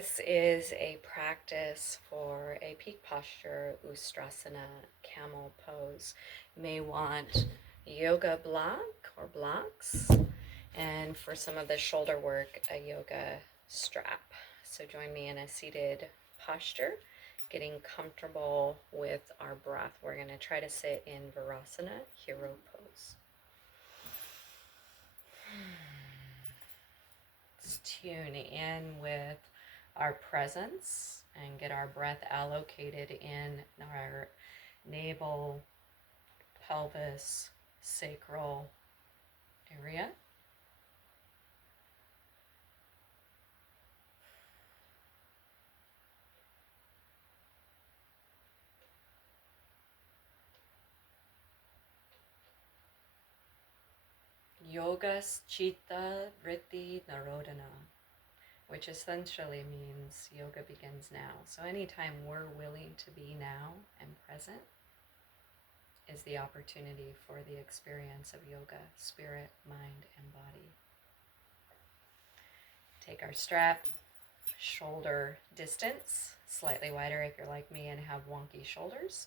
This is a practice for a peak posture, Ustrasana, camel pose. You may want yoga block or blocks, and for some of the shoulder work, a yoga strap. So join me in a seated posture, getting comfortable with our breath. We're going to try to sit in Virasana, hero pose. Let's tune in with our presence and get our breath allocated in our navel, pelvis, sacral area. Yogas Chitta Vritti Narodana, which essentially means yoga begins now. So anytime we're willing to be now and present is the opportunity for the experience of yoga, spirit, mind, and body. Take our strap, shoulder distance, slightly wider if you're like me and have wonky shoulders.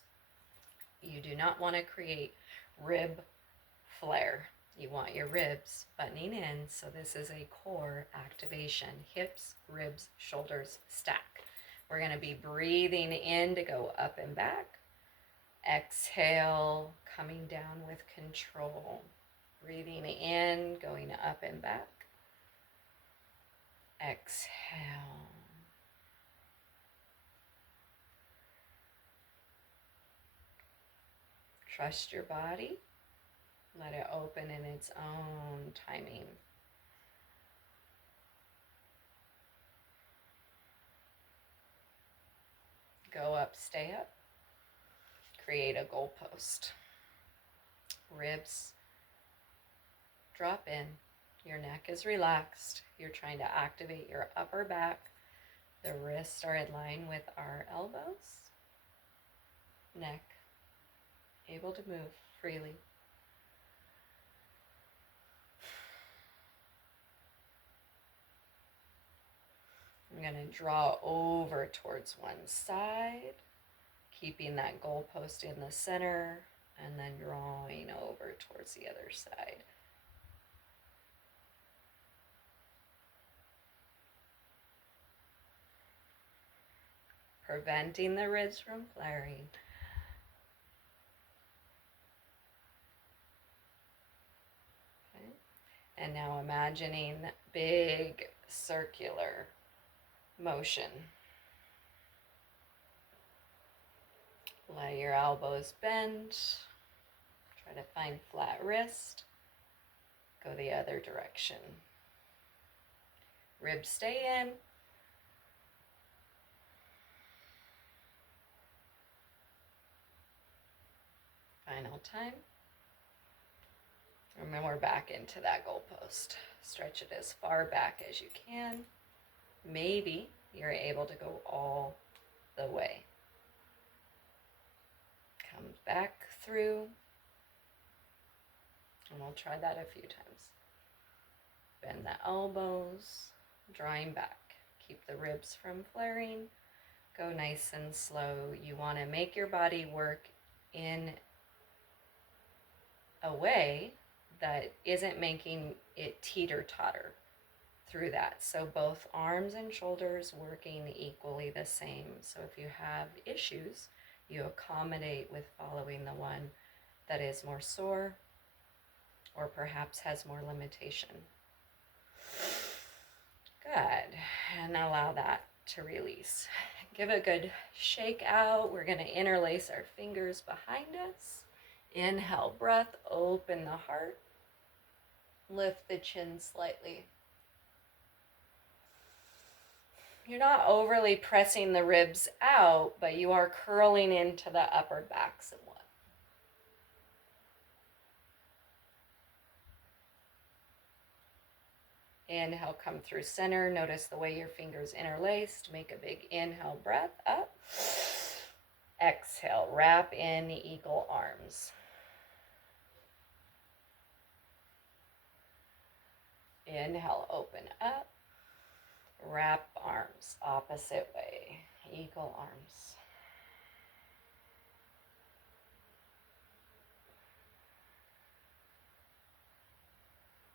You do not want to create rib flare. You want your ribs buttoning in, so this is a core activation. Hips, ribs, shoulders stack. We're going to be breathing in to go up and back. Exhale, coming down with control. Breathing in, going up and back. Exhale. Trust your body. Let it open in its own timing. Go up, stay up. Create a goalpost. Ribs drop in. Your neck is relaxed. You're trying to activate your upper back. The wrists are in line with our elbows. Neck able to move freely. I'm going to draw over towards one side, keeping that goalpost in the center, and then drawing over towards the other side. Preventing the ribs from flaring. Okay. And now imagining big circular motion. Let your elbows bend. Try to find flat wrist. Go the other direction. Ribs stay in. Final time. And then we're back into that goalpost. Stretch it as far back as you can. Maybe you're able to go all the way. Come back through. And we'll try that a few times. Bend the elbows, drawing back. Keep the ribs from flaring. Go nice and slow. You want to make your body work in a way that isn't making it teeter-totter through that. So both arms and shoulders working equally the same. So if you have issues, you accommodate with following the one that is more sore or perhaps has more limitation. Good. And allow that to release. Give a good shake out. We're going to interlace our fingers behind us. Inhale, breath, open the heart. Lift the chin slightly. You're not overly pressing the ribs out, but you are curling into the upper back somewhat. Inhale, come through center. Notice the way your fingers interlaced. Make a big inhale, breath up. Exhale, wrap in eagle arms. Inhale, open up. Wrap arms, opposite way, eagle arms.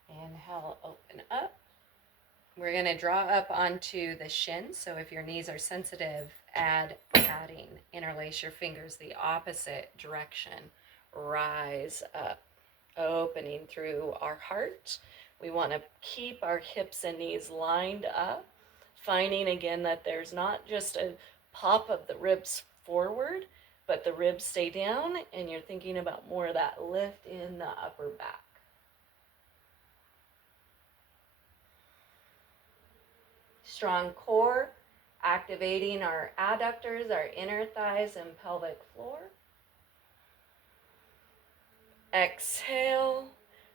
Inhale, open up. We're going to draw up onto the shins. So if your knees are sensitive, add padding. Interlace your fingers the opposite direction. Rise up, opening through our heart. We want to keep our hips and knees lined up, finding again that there's not just a pop of the ribs forward, but the ribs stay down and you're thinking about more of that lift in the upper back. Strong core, activating our adductors, our inner thighs and pelvic floor. Exhale,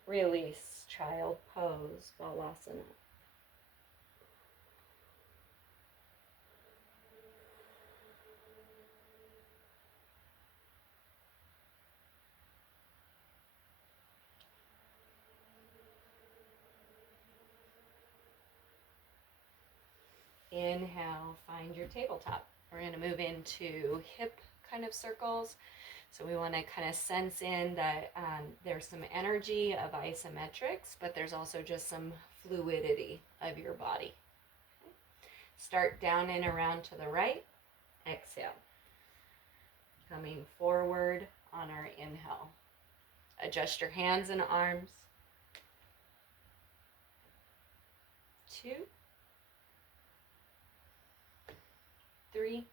release, child pose, Balasana. Inhale, find your tabletop. We're going to move into hip kind of circles. So we want to kind of sense in that there's some energy of isometrics, but there's also just some fluidity of your body. Start down and around to the right. Exhale. Coming forward on our inhale. Adjust your hands and arms. 2, 3,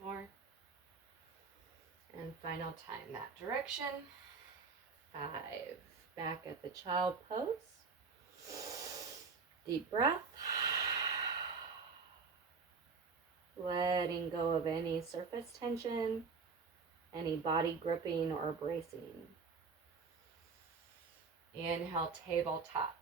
4, and final time that direction. 5, back at the child pose. Deep breath. Letting go of any surface tension, any body gripping or bracing. Inhale, tabletop.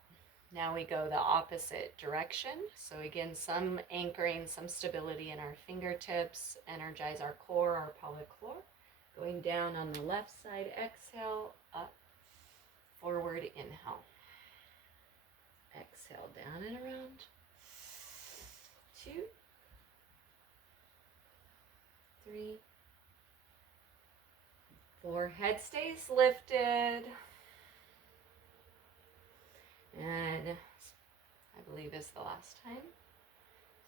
Now we go the opposite direction. So again, some anchoring, some stability in our fingertips, energize our core, our pelvic floor. Going down on the left side, exhale, up, forward, inhale. Exhale, down and around. 2, 3, 4. Head stays lifted. And I believe is the last time.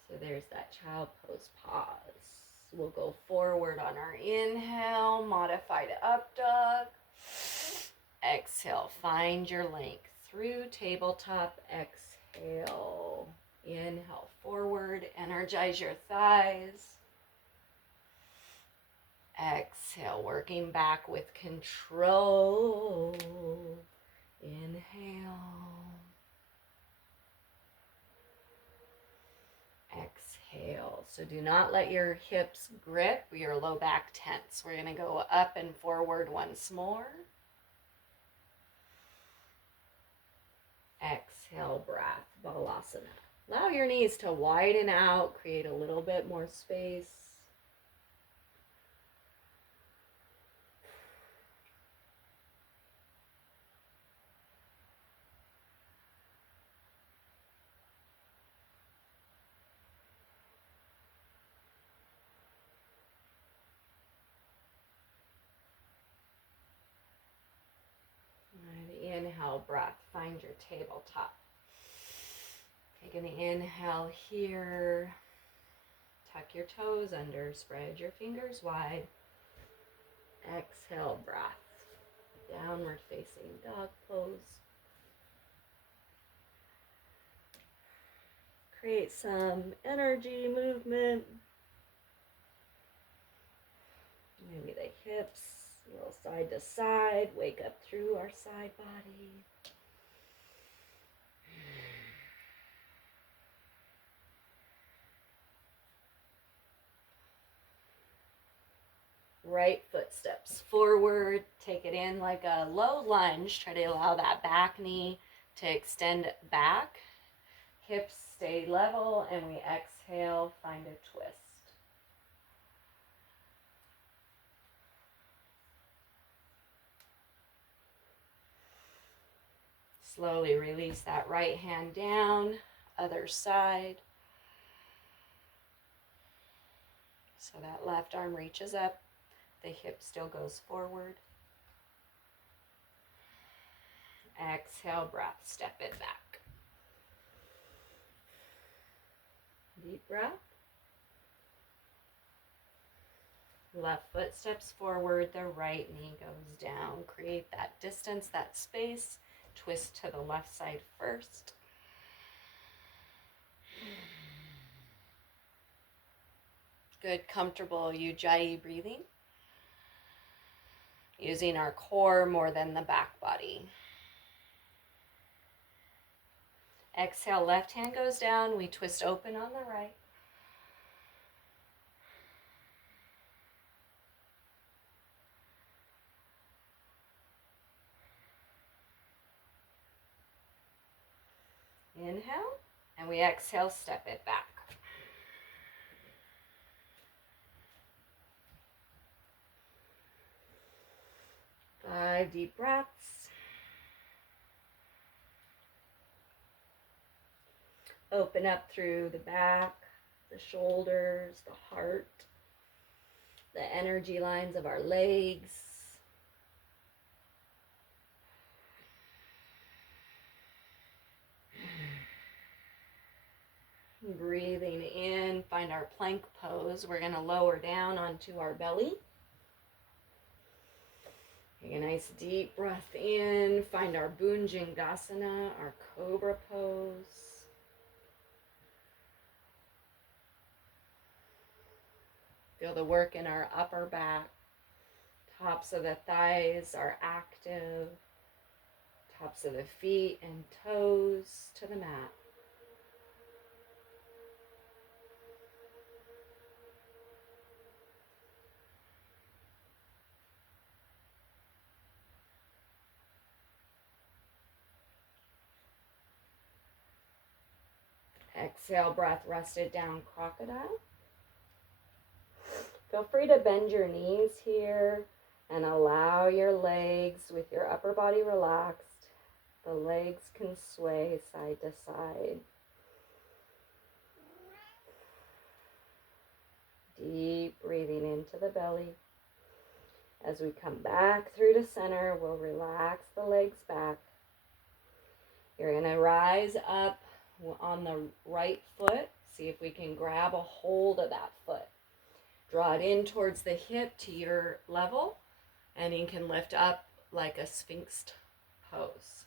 So there's that child pose pause. We'll go forward on our inhale, modified up dog. Exhale, find your length through tabletop. Exhale, inhale forward, energize your thighs. Exhale, working back with control. Inhale. Exhale. So do not let your hips grip, your low back tense. We're going to go up and forward once more. Exhale, breath, Balasana. Allow your knees to widen out, create a little bit more space. Inhale, breath, find your tabletop. Take an inhale here. Tuck your toes under, spread your fingers wide. Exhale, breath. Downward facing dog pose. Create some energy movement. Maybe the hips, a little side to side, wake up through our side body. Right foot steps forward, take it in like a low lunge. Try to allow that back knee to extend back. Hips stay level, and we exhale, find a twist. Slowly release that right hand down, other side. So that left arm reaches up, the hip still goes forward. Exhale, breath, step it back. Deep breath. Left foot steps forward, the right knee goes down. Create that distance, that space. Twist to the left side first. Good, comfortable Ujjayi breathing. Using our core more than the back body. Exhale, left hand goes down. We twist open on the right. Inhale, and we exhale, step it back. Five deep breaths. Open up through the back, the shoulders, the heart, the energy lines of our legs. Breathing in, find our plank pose. We're going to lower down onto our belly. Take a nice deep breath in, find our Bhujangasana, our cobra pose. Feel the work in our upper back. Tops of the thighs are active. Tops of the feet and toes to the mat. Exhale, breath rested down, crocodile. Feel free to bend your knees here and allow your legs with your upper body relaxed. The legs can sway side to side. Deep breathing into the belly. As we come back through to center, we'll relax the legs back. You're going to rise up on the right foot. See if we can grab a hold of that foot. Draw it in towards the hip to your level, and you can lift up like a sphinx pose.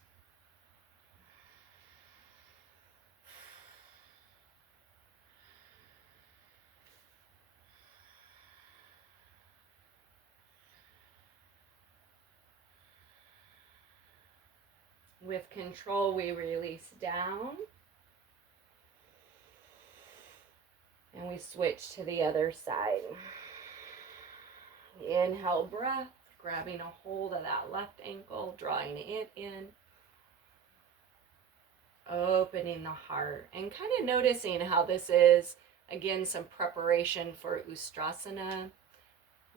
With control, we release down. And we switch to the other side. Inhale, breath, grabbing a hold of that left ankle, drawing it in. Opening the heart and kind of noticing how this is, again, some preparation for Ustrasana.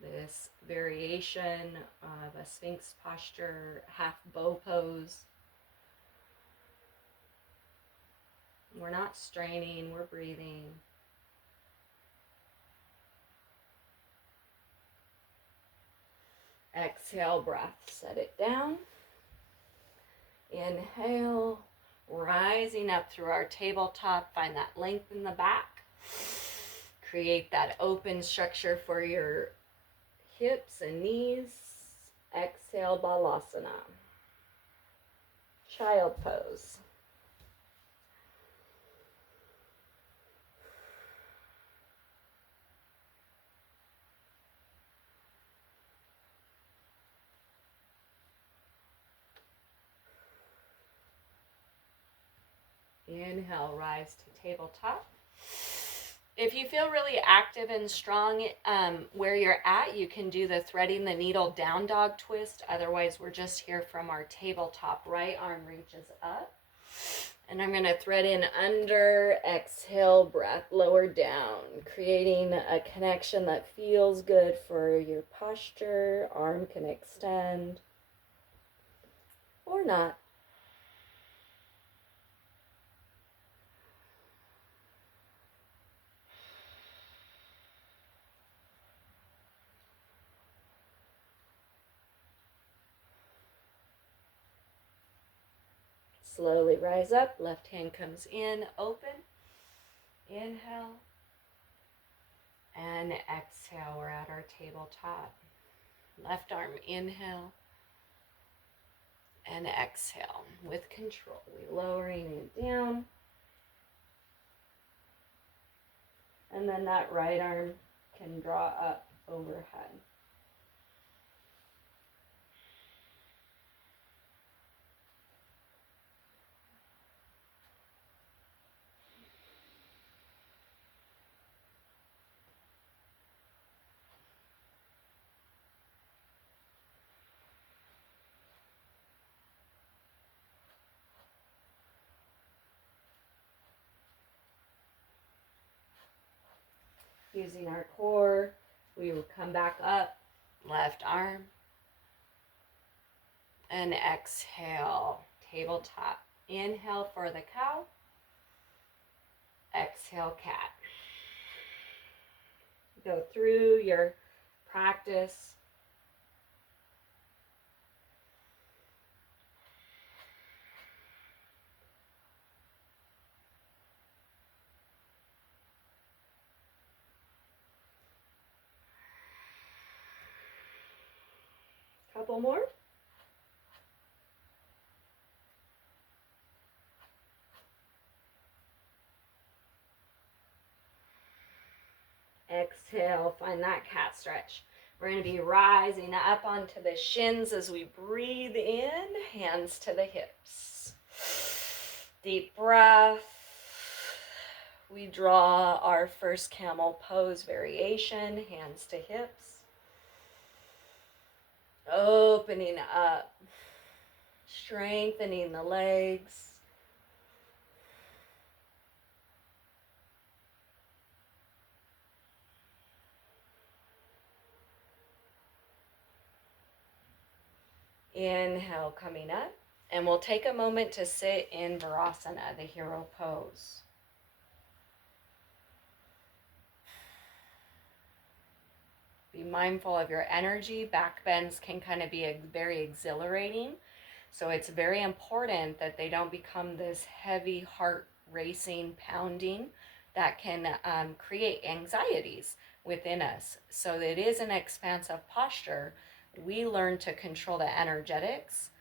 This variation of a Sphinx posture, half bow pose. We're not straining, we're breathing. Exhale, breath, set it down. Inhale, rising up through our tabletop, find that length in the back. Create that open structure for your hips and knees. Exhale, Balasana. Child pose. Inhale, rise to tabletop. If you feel really active and strong where you're at, you can do the threading the needle down dog twist. Otherwise, we're just here from our tabletop. Right arm reaches up. And I'm going to thread in under, exhale, breath, lower down, creating a connection that feels good for your posture. Arm can extend or not. Slowly rise up. Left hand comes in, open. Inhale. And exhale. We're at our tabletop. Left arm, inhale. And exhale with control. We're lowering it down. And then that right arm can draw up overhead. Using our core, we will come back up, left arm, and exhale, tabletop. Inhale for the cow, exhale, cat. Go through your practice. Couple more. Exhale, find that cat stretch. We're going to be rising up onto the shins as we breathe in, hands to the hips. Deep breath. We draw our first camel pose variation, hands to hips. Opening up, strengthening the legs. Inhale, coming up. And we'll take a moment to sit in Virasana, the hero pose. Be mindful of your energy. Back bends can kind of be very exhilarating. So it's very important that they don't become this heavy heart racing, pounding that can create anxieties within us. So it is an expansive posture. We learn to control the energetics,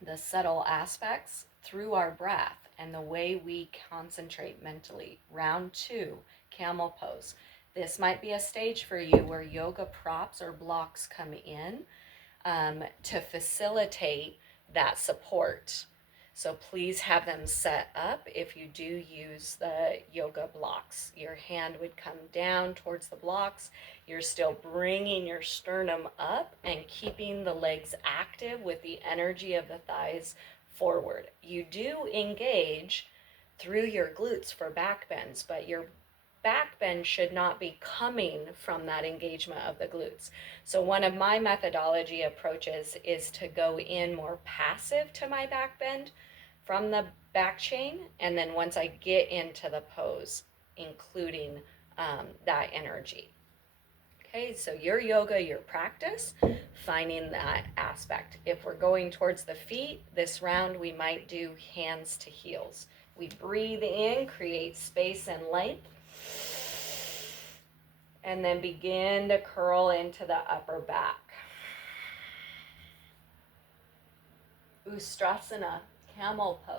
the subtle aspects through our breath and the way we concentrate mentally. Round 2, camel pose. This might be a stage for you where yoga props or blocks come in to facilitate that support. So please have them set up if you do use the yoga blocks. Your hand would come down towards the blocks. You're still bringing your sternum up and keeping the legs active with the energy of the thighs forward. You do engage through your glutes for back bends, but your back bend should not be coming from that engagement of the glutes. So one of my methodology approaches is to go in more passive to my back bend from the back chain, and then once I get into the pose, including that energy. Okay, so your yoga, your practice, finding that aspect. If we're going towards the feet, this round we might do hands to heels. We breathe in, create space and length, and then begin to curl into the upper back. Ustrasana, camel pose.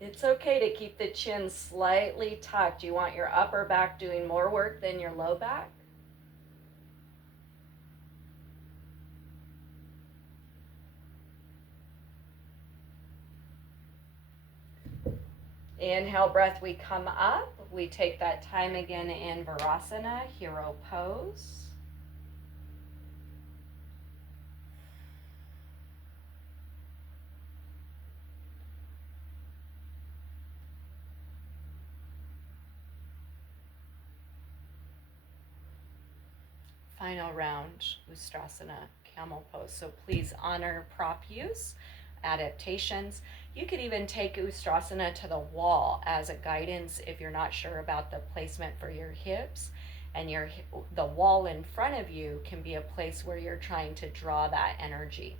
It's okay to keep the chin slightly tucked. You want your upper back doing more work than your low back. Inhale, breath, we come up. We take that time again in Virasana, hero pose. Final round, Ustrasana, camel pose. So please honor prop use adaptations. You could even take Ustrasana to the wall as a guidance if you're not sure about the placement for your hips, and the wall in front of you can be a place where you're trying to draw that energy.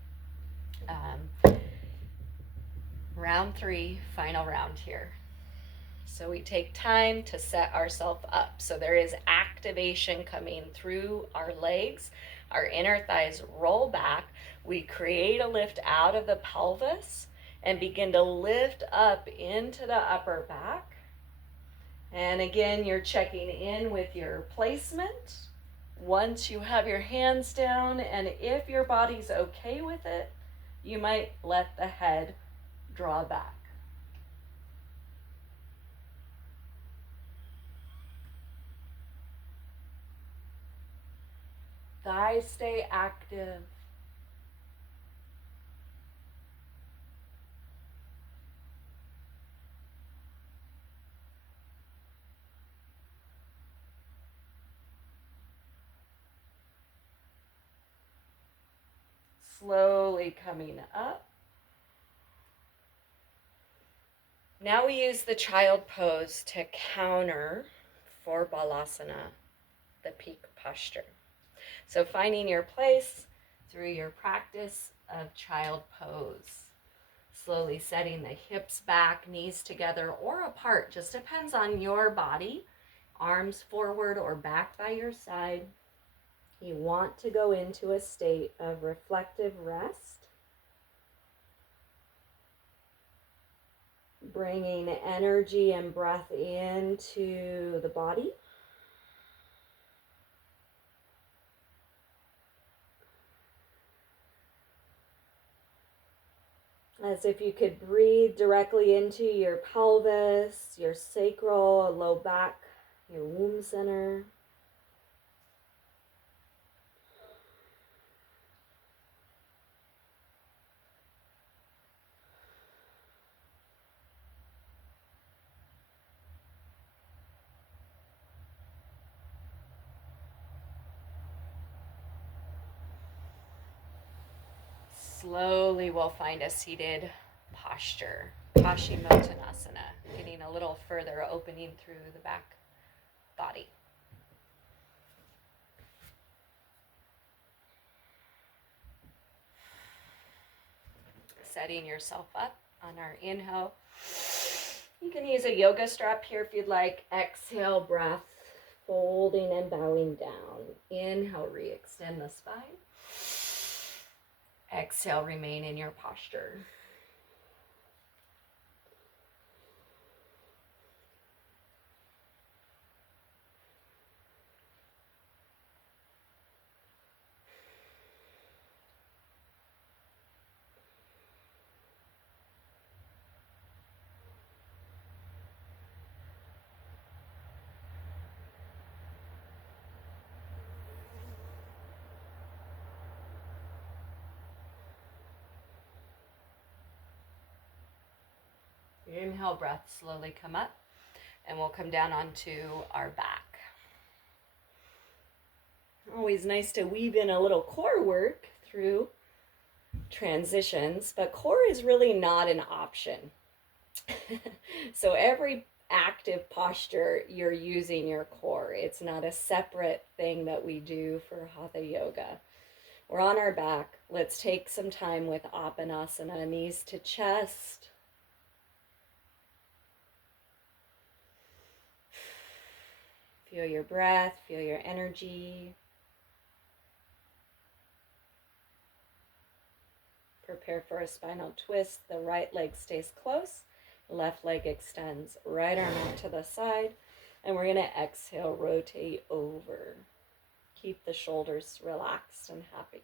Round 3, final round here. So we take time to set ourselves up. So there is activation coming through our legs. Our inner thighs roll back. We create a lift out of the pelvis and begin to lift up into the upper back. And again, you're checking in with your placement. Once you have your hands down, and if your body's okay with it, you might let the head draw back. Thighs stay active. Slowly coming up. Now we use the child pose to counter for Balasana, the peak posture. So finding your place through your practice of child pose. Slowly setting the hips back, knees together or apart, just depends on your body. Arms forward or back by your side. You want to go into a state of reflective rest, bringing energy and breath into the body. As if you could breathe directly into your pelvis, your sacral, low back, your womb center. Slowly we'll find a seated posture, Paschimottanasana, getting a little further, opening through the back body. Setting yourself up on our inhale. You can use a yoga strap here if you'd like. Exhale, breath, folding and bowing down. Inhale, re-extend the spine. Exhale, remain in your posture. Inhale, breath, slowly come up, and we'll come down onto our back. Always nice to weave in a little core work through transitions, but core is really not an option. So every active posture, you're using your core. It's not a separate thing that we do for Hatha Yoga. We're on our back. Let's take some time with Apanasana, knees to chest. Feel your breath, feel your energy. Prepare for a spinal twist. The right leg stays close. Left leg extends. Right arm out to the side. And we're going to exhale, rotate over. Keep the shoulders relaxed and happy.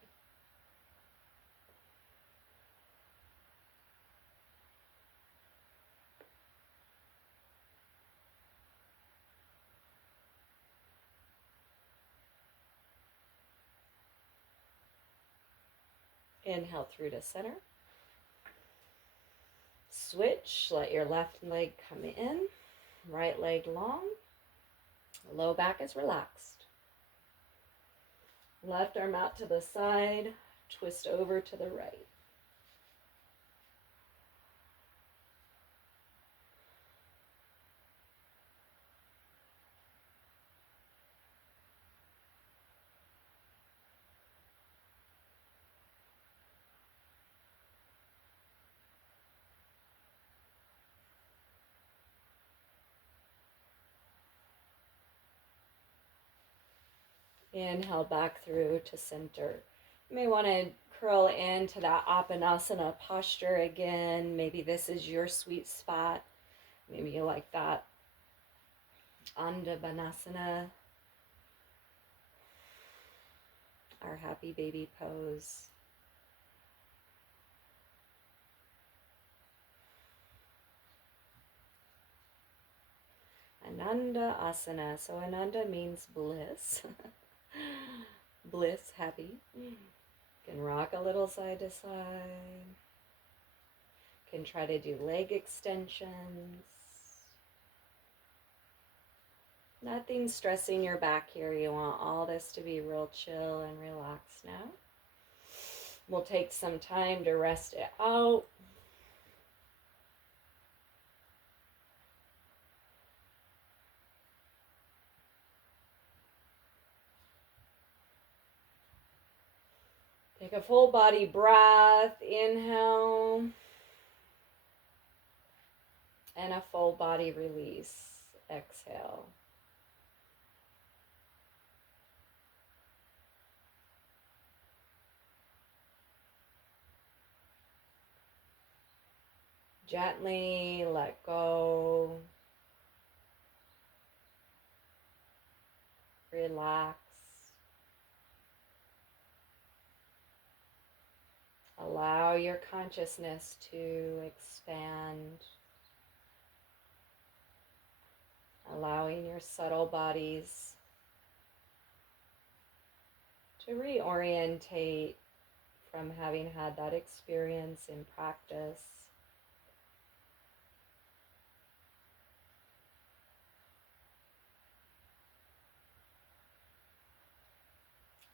Inhale through to center. Switch, let your left leg come in, right leg long, low back is relaxed. Left arm out to the side, twist over to the right. Inhale back through to center. You may want to curl into that Apanasana posture again. Maybe this is your sweet spot. Maybe you like that Andhavanasana, our happy baby pose. Ananda Asana. So Ananda means bliss. Bliss, happy. Can rock a little side to side. Can try to do leg extensions. Nothing stressing your back here. You want all this to be real chill and relaxed now. We'll take some time to rest it out. Take a full body breath, inhale, and a full body release, exhale. Gently let go, relax. Allow your consciousness to expand, allowing your subtle bodies to reorientate from having had that experience in practice.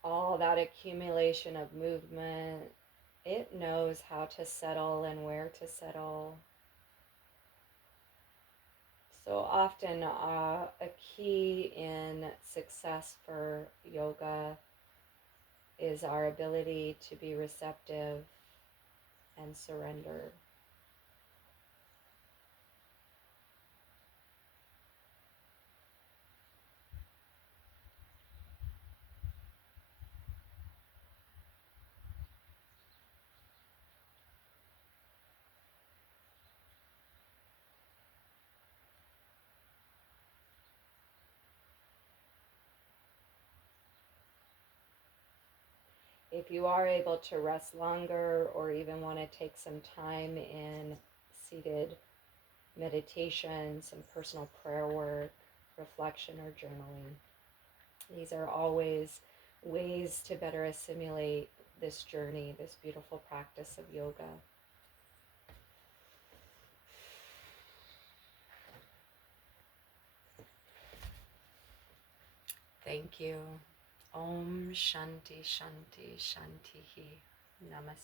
All that accumulation of movement, it knows how to settle and where to settle. So often a key in success for yoga is our ability to be receptive and surrender. If you are able to rest longer or even want to take some time in seated meditation, some personal prayer work, reflection, or journaling, these are always ways to better assimilate this journey, this beautiful practice of yoga. Thank you. Om Shanti Shanti Shanti. Namaste.